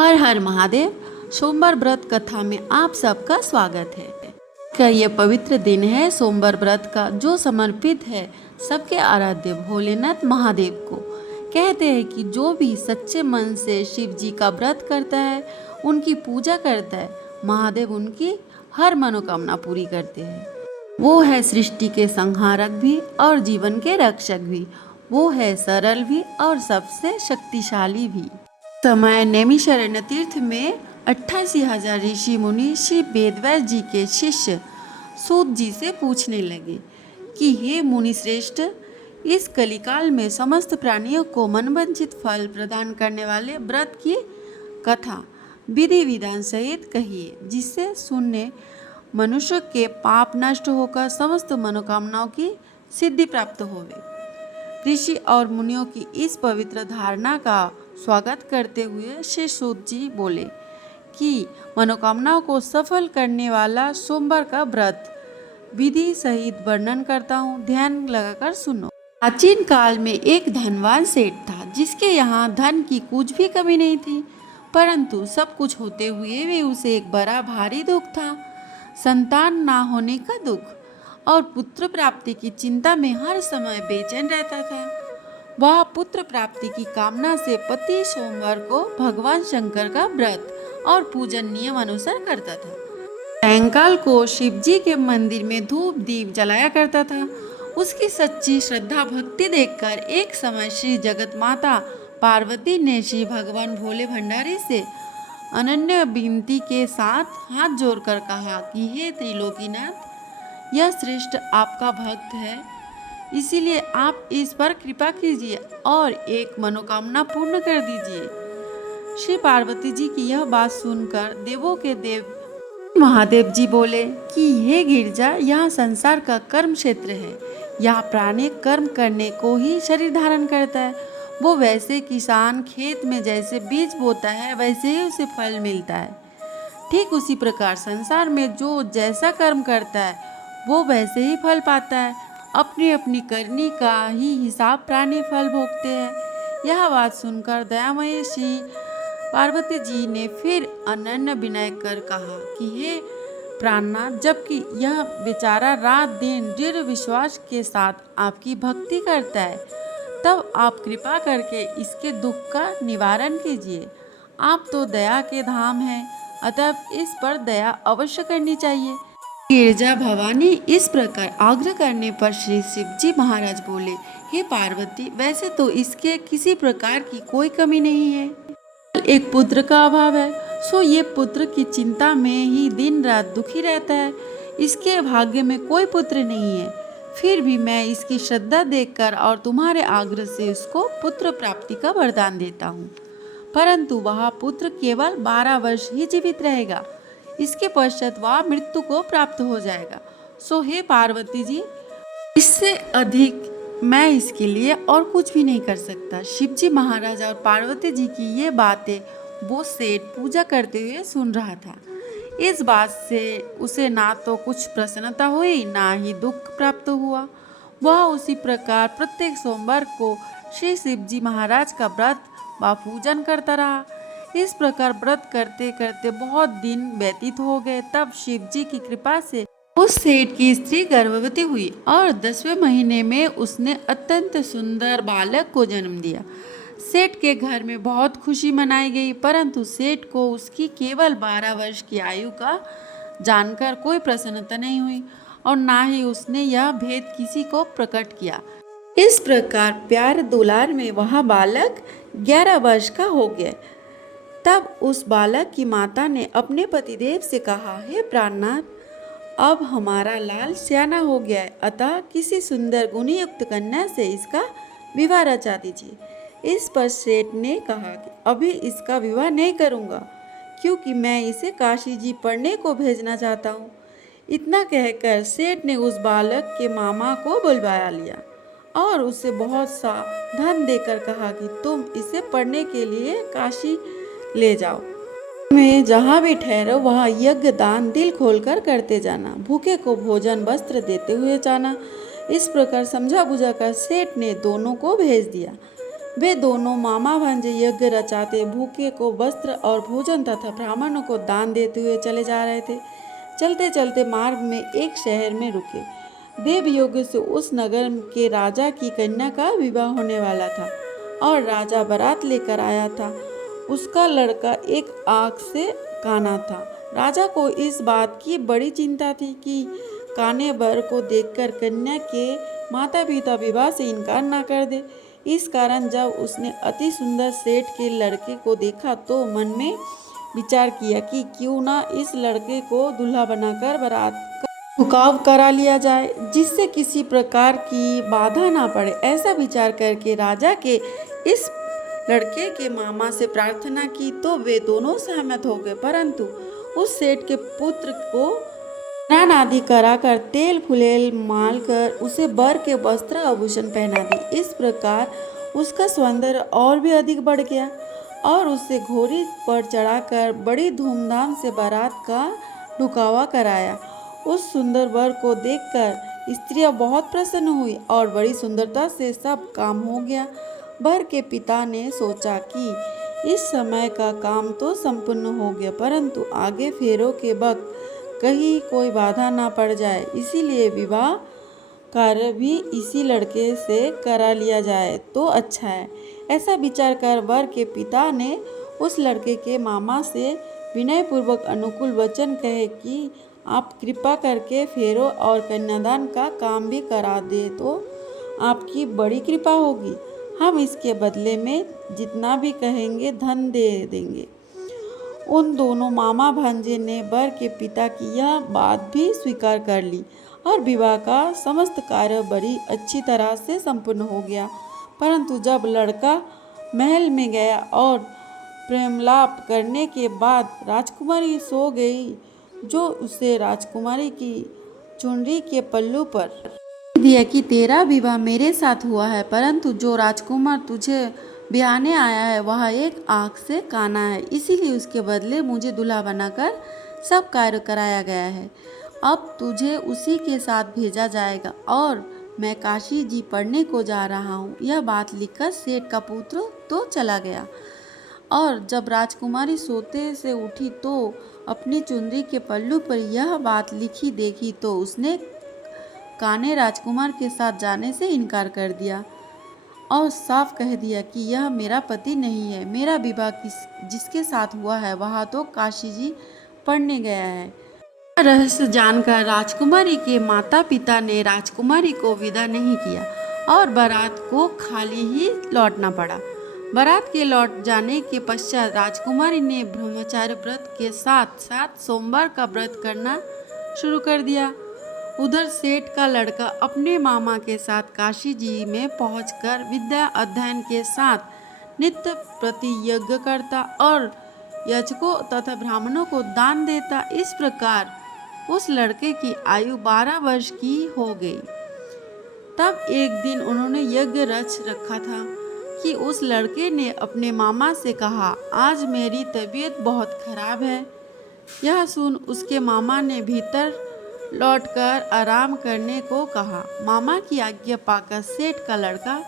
हर हर महादेव। सोमवार व्रत कथा में आप सबका स्वागत है। का ये पवित्र दिन है सोमवार व्रत का, जो समर्पित है सबके आराध्य भोलेनाथ महादेव को। कहते हैं कि जो भी सच्चे मन से शिव जी का व्रत करता है, उनकी पूजा करता है, महादेव उनकी हर मनोकामना पूरी करते हैं। वो है सृष्टि के संहारक भी और जीवन के रक्षक भी। वो है सरल भी और सबसे शक्तिशाली भी। समय नैमिषारण्य तीर्थ में 88,000 ऋषि मुनि श्री वेदव्यास जी के शिष्य सूत जी से पूछने लगे कि हे मुनि श्रेष्ठ, इस कलिकाल में समस्त प्राणियों को मनवांछित फल प्रदान करने वाले व्रत की कथा विधि विधान सहित कहिए, जिससे सुनने मनुष्य के पाप नष्ट होकर समस्त मनोकामनाओं की सिद्धि प्राप्त होवे। ऋषि और मुनियों की इस पवित्र धारणा का स्वागत करते हुए श्री सूत जी बोले कि मनोकामनाओं को सफल करने वाला सोमवार का व्रत विधि सहित वर्णन करता हूँ, ध्यान लगाकर सुनो। प्राचीन काल में एक धनवान सेठ था, जिसके यहाँ धन की कुछ भी कमी नहीं थी, परंतु सब कुछ होते हुए भी उसे एक बड़ा भारी दुख था, संतान ना होने का दुख, और पुत्र प्राप्ति की चिंता में हर समय बेचैन रहता था। वह पुत्र प्राप्ति की कामना से प्रति सोमवार को भगवान शंकर का व्रत और पूजन नियम अनुसार करता था। सायंकाल को शिव जी के मंदिर में धूप दीप जलाया करता था। उसकी सच्ची श्रद्धा भक्ति देखकर एक समय श्री जगत माता पार्वती ने श्री भगवान भोले भंडारी से अनन्य विनती के साथ हाथ जोड़कर कहा कि हे त्रिलोकीनाथ, यह श्रेष्ठ आपका भक्त है, इसीलिए आप इस पर कृपा कीजिए और एक मनोकामना पूर्ण कर दीजिए। श्री पार्वती जी की यह बात सुनकर देवों के देव महादेव जी बोले कि हे गिरजा, यहाँ संसार का कर्म क्षेत्र है। यहाँ प्राणी कर्म करने को ही शरीर धारण करता है। वो वैसे किसान खेत में जैसे बीज बोता है, वैसे ही उसे फल मिलता है। ठीक उसी प्रकार संसार में जो जैसा कर्म करता है, वो वैसे ही फल पाता है। अपनी अपनी करनी का ही हिसाब प्राणी फल भोगते हैं। यह बात सुनकर दयामय श्री पार्वती जी ने फिर अनन्य विनय कर कहा कि हे प्राणनाथ, जबकि यह बेचारा रात दिन दृढ़ विश्वास के साथ आपकी भक्ति करता है, तब आप कृपा करके इसके दुख का निवारण कीजिए। आप तो दया के धाम हैं, अतः इस पर दया अवश्य करनी चाहिए। गिरजा भवानी इस प्रकार आग्रह करने पर श्री शिव जी महाराज बोले, हे पार्वती, वैसे तो इसके किसी प्रकार की कोई कमी नहीं है, एक पुत्र का अभाव है, सो ये पुत्र की चिंता में ही दिन रात दुखी रहता है। इसके भाग्य में कोई पुत्र नहीं है। फिर भी मैं इसकी श्रद्धा देखकर और तुम्हारे आग्रह से इसको पुत्र प्राप्ति का वरदान देता हूँ, परंतु वह पुत्र केवल 12 वर्ष ही जीवित रहेगा। इसके पश्चात वह मृत्यु को प्राप्त हो जाएगा। सो हे पार्वती जी, इससे अधिक मैं इसके लिए और कुछ भी नहीं कर सकता। शिव जी महाराज और पार्वती जी की ये बातें वो सेठ पूजा करते हुए सुन रहा था। इस बात से उसे ना तो कुछ प्रसन्नता हुई, ना ही दुख प्राप्त हुआ। वह उसी प्रकार प्रत्येक सोमवार को श्री शिव जी महाराज का व्रत व पूजन करता रहा। इस प्रकार व्रत करते करते बहुत दिन व्यतीत हो गए। तब शिव जी की कृपा से उस सेठ की स्त्री गर्भवती हुई और 10वें महीने में उसने अत्यंत सुंदर बालक को जन्म दिया। सेठ के घर में बहुत खुशी मनाई गई, परंतु सेठ को उसकी केवल 12 वर्ष की आयु का जानकर कोई प्रसन्नता नहीं हुई और ना ही उसने यह भेद किसी को प्रकट किया। इस प्रकार प्यार दुलार में वह बालक 11 वर्ष का हो गया। तब उस बालक की माता ने अपने पतिदेव से कहा, हे प्राणनाथ, अब हमारा लाल सियाना हो गया है, अतः किसी सुंदर गुणी युक्त कन्या से इसका विवाह रचा दीजिए। इस पर सेठ ने कहा कि अभी इसका विवाह नहीं करूँगा, क्योंकि मैं इसे काशी जी पढ़ने को भेजना चाहता हूँ। इतना कहकर सेठ ने उस बालक के मामा को बुलवाया लिया और उसे बहुत सा धन देकर कहा कि तुम इसे पढ़ने के लिए काशी ले जाओ। मैं जहाँ भी ठहरो वहाँ यज्ञ दान दिल खोलकर करते जाना, भूखे को भोजन वस्त्र देते हुए जाना। इस प्रकार समझा बुझा कर सेठ ने दोनों को भेज दिया। वे दोनों मामा भांजे यज्ञ रचाते, भूखे को वस्त्र और भोजन तथा ब्राह्मणों को दान देते हुए चले जा रहे थे। चलते चलते मार्ग में एक शहर में रुके। देवयोग से उस नगर के राजा की कन्या का विवाह होने वाला था और राजा बारात लेकर आया था। उसका लड़का एक आंख से काना था। राजा को इस बात की बड़ी चिंता थी कि काने बर को देखकर कन्या के माता पिता विवाह से इनकार ना कर दे। इस कारण जब उसने अति सुंदर सेठ के लड़के को देखा तो मन में विचार किया कि क्यों ना इस लड़के को दूल्हा बनाकर बारात का झुकाव करा लिया जाए, जिससे किसी प्रकार की बाधा ना पड़े। ऐसा विचार करके राजा के इस लड़के के मामा से प्रार्थना की तो वे दोनों सहमत हो गए, परंतु उस सेठ के पुत्र को स्नान आदि कराकर तेल फुलेल माल कर उसे बर के वस्त्र आभूषण पहना दी। इस प्रकार उसका सौंदर्य और भी अधिक बढ़ गया और उसे घोड़ी पर चढ़ाकर बड़ी धूमधाम से बारात का ढुकावा कराया। उस सुंदर वर को देखकर स्त्रियां बहुत प्रसन्न हुई और बड़ी सुंदरता से सब काम हो गया। वर के पिता ने सोचा कि इस समय का काम तो संपूर्ण हो गया, परंतु आगे फेरों के वक्त कहीं कोई बाधा ना पड़ जाए, इसीलिए विवाह कार्य भी इसी लड़के से करा लिया जाए तो अच्छा है। ऐसा विचार कर वर के पिता ने उस लड़के के मामा से विनयपूर्वक अनुकूल वचन कहे कि आप कृपा करके फेरों और कन्यादान का काम भी करा दे तो आपकी बड़ी कृपा होगी। हम इसके बदले में जितना भी कहेंगे धन दे देंगे। उन दोनों मामा भांजे ने वर के पिता की यह बात भी स्वीकार कर ली और विवाह का समस्त कार्य बड़ी अच्छी तरह से संपन्न हो गया। परंतु जब लड़का महल में गया और प्रेमलाप करने के बाद राजकुमारी सो गई, जो उसे राजकुमारी की चुनरी के पल्लू पर दिया कि तेरा विवाह मेरे साथ हुआ है, परंतु जो राजकुमार तुझे ब्याहने आया है वह एक आँख से काना है, इसीलिए उसके बदले मुझे दूल्हा बनाकर सब कार्य कराया गया है। अब तुझे उसी के साथ भेजा जाएगा और मैं काशी जी पढ़ने को जा रहा हूँ। यह बात लिखकर सेठ का पुत्र तो चला गया और जब राजकुमारी सोते से उठी तो अपनी चुनरी के पल्लू पर यह बात लिखी देखी तो उसने काने राजकुमार के साथ जाने से इनकार कर दिया और साफ कह दिया कि यह मेरा पति नहीं है। मेरा विवाह जिसके साथ हुआ है वह तो काशी जी पढ़ने गया है। रहस्य जानकर राजकुमारी के माता पिता ने राजकुमारी को विदा नहीं किया और बारात को खाली ही लौटना पड़ा। बारात के लौट जाने के पश्चात राजकुमारी ने ब्रह्मचार्य व्रत के साथ साथ सोमवार का व्रत करना शुरू कर दिया। उधर सेठ का लड़का अपने मामा के साथ काशी जी में पहुंचकर विद्या अध्ययन के साथ नित्य प्रति यज्ञ करता और याचकों तथा ब्राह्मणों को दान देता। इस प्रकार उस लड़के की आयु 12 वर्ष की हो गई। तब एक दिन उन्होंने यज्ञ रच रखा था कि उस लड़के ने अपने मामा से कहा, आज मेरी तबीयत बहुत खराब है। यह सुन उसके मामा ने भीतर लौटकर आराम करने को कहा। मामा की आज्ञा पाकर सेठ का लड़का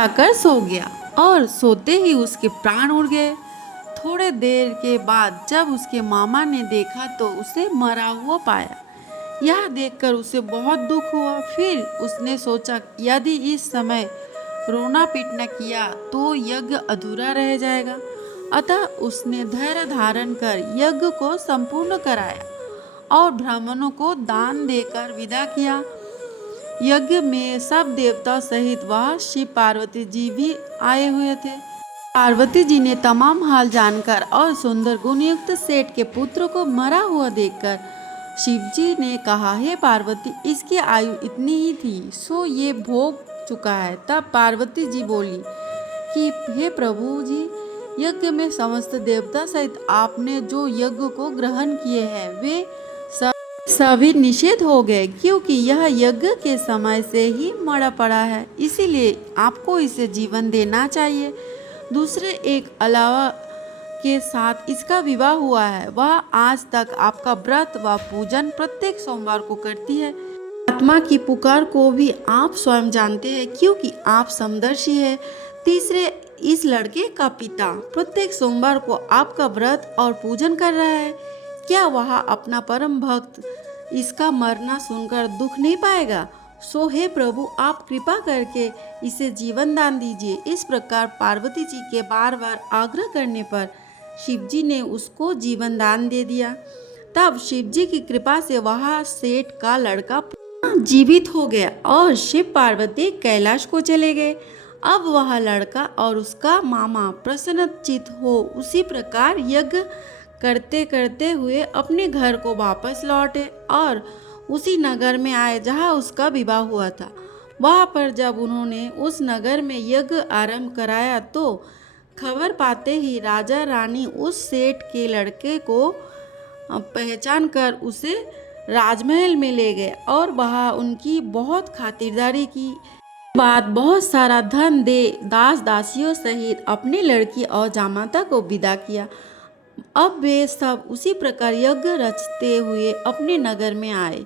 आकर सो गया और सोते ही उसके प्राण उड़ गए। थोड़े देर के बाद जब उसके मामा ने देखा तो उसे मरा हुआ पाया। यह देखकर उसे बहुत दुख हुआ। फिर उसने सोचा यदि इस समय रोना पीटना किया तो यज्ञ अधूरा रह जाएगा। अतः उसने धैर्य धारण कर यज्ञ को संपूर्ण कराया और ब्राह्मणों को दान देकर विदा किया। यज्ञ में सब देवता सहित वह शिव पार्वती जी भी आए हुए थे। पार्वती जी ने तमाम हाल जानकर और सुंदर गुणयुक्त सेठ के पुत्र को मरा हुआ देखकर शिव जी ने कहा, हे पार्वती, इसकी आयु इतनी ही थी सो ये भोग चुका है। तब पार्वती जी बोली कि हे प्रभु जी, यज्ञ में समस्त देवता सहित आपने जो यज्ञ को ग्रहण किए हैं वे सभी निषेध हो गए, क्योंकि यह यज्ञ के समय से ही मरा पड़ा है, इसीलिए आपको इसे जीवन देना चाहिए। दूसरे एक अलावा के साथ इसका विवाह हुआ है, वह आज तक आपका व्रत व पूजन प्रत्येक सोमवार को करती है। आत्मा की पुकार को भी आप स्वयं जानते हैं, क्योंकि आप समदर्शी है। तीसरे इस लड़के का पिता प्रत्येक सोमवार को आपका व्रत और पूजन कर रहा है। क्या वह अपना परम भक्त इसका मरना सुनकर दुख नहीं पाएगा? सो हे प्रभु, आप कृपा करके इसे जीवन दान दीजिए। इस प्रकार पार्वती जी के बार बार आग्रह करने पर शिव जी ने उसको जीवन दान दे दिया। तब शिव जी की कृपा से वह सेठ का लड़का जीवित हो गया और शिव पार्वती कैलाश को चले गए। अब वह लड़का और उसका मामा प्रसन्नचित्त हो उसी प्रकार यज्ञ करते करते हुए अपने घर को वापस लौटे और उसी नगर में आए जहाँ उसका विवाह हुआ था। वहाँ पर जब उन्होंने उस नगर में यज्ञ आरंभ कराया तो खबर पाते ही राजा रानी उस सेठ के लड़के को पहचान कर उसे राजमहल में ले गए और वहाँ उनकी बहुत खातिरदारी की। बाद बहुत सारा धन दे दास दासियों सहित अपनी लड़की और जामाता को विदा किया। अब वे सब उसी प्रकार यज्ञ रचते हुए अपने नगर में आए।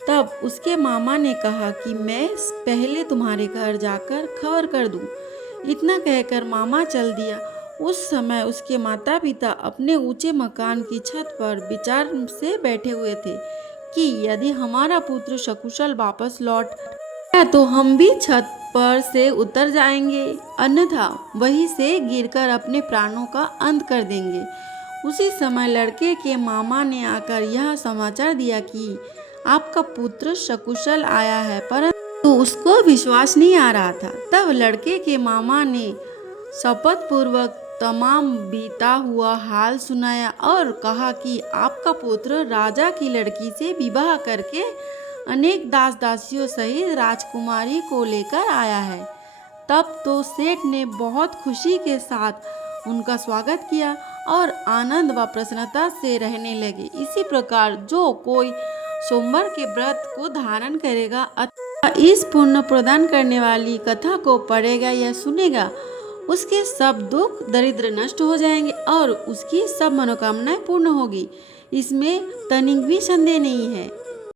तब उसके मामा ने कहा कि मैं पहले तुम्हारे घर जाकर खबर कर दूं। इतना कहकर मामा चल दिया। उस समय उसके माता पिता अपने ऊंचे मकान की छत पर विचार से बैठे हुए थे कि यदि हमारा पुत्र सकुशल वापस लौट आया तो हम भी छत पर से उतर जाएंगे, अन्यथा वहीं से गिरकर अपने प्राणों का अंत कर देंगे। उसी समय लड़के के मामा ने आकर यह समाचार दिया कि आपका पुत्र सकुशल आया है, परंतु उसको विश्वास नहीं आ रहा था। तब लड़के के मामा ने शपथ पूर्वक तमाम बीता हुआ हाल सुनाया और कहा कि आपका पुत्र राजा की लड़की से विवाह करके अनेक दास दासियों सहित राजकुमारी को लेकर आया है। तब तो सेठ ने बहुत खुशी के साथ उनका स्वागत किया और आनंद व प्रसन्नता से रहने लगे। इसी प्रकार जो कोई सोमवार के व्रत को धारण करेगा अथवा इस पुण्य प्रदान करने वाली कथा को पढ़ेगा या सुनेगा, उसके सब दुख दरिद्र नष्ट हो जाएंगे और उसकी सब मनोकामनाएं पूर्ण होगी। इसमें तनिक भी संदेह नहीं है।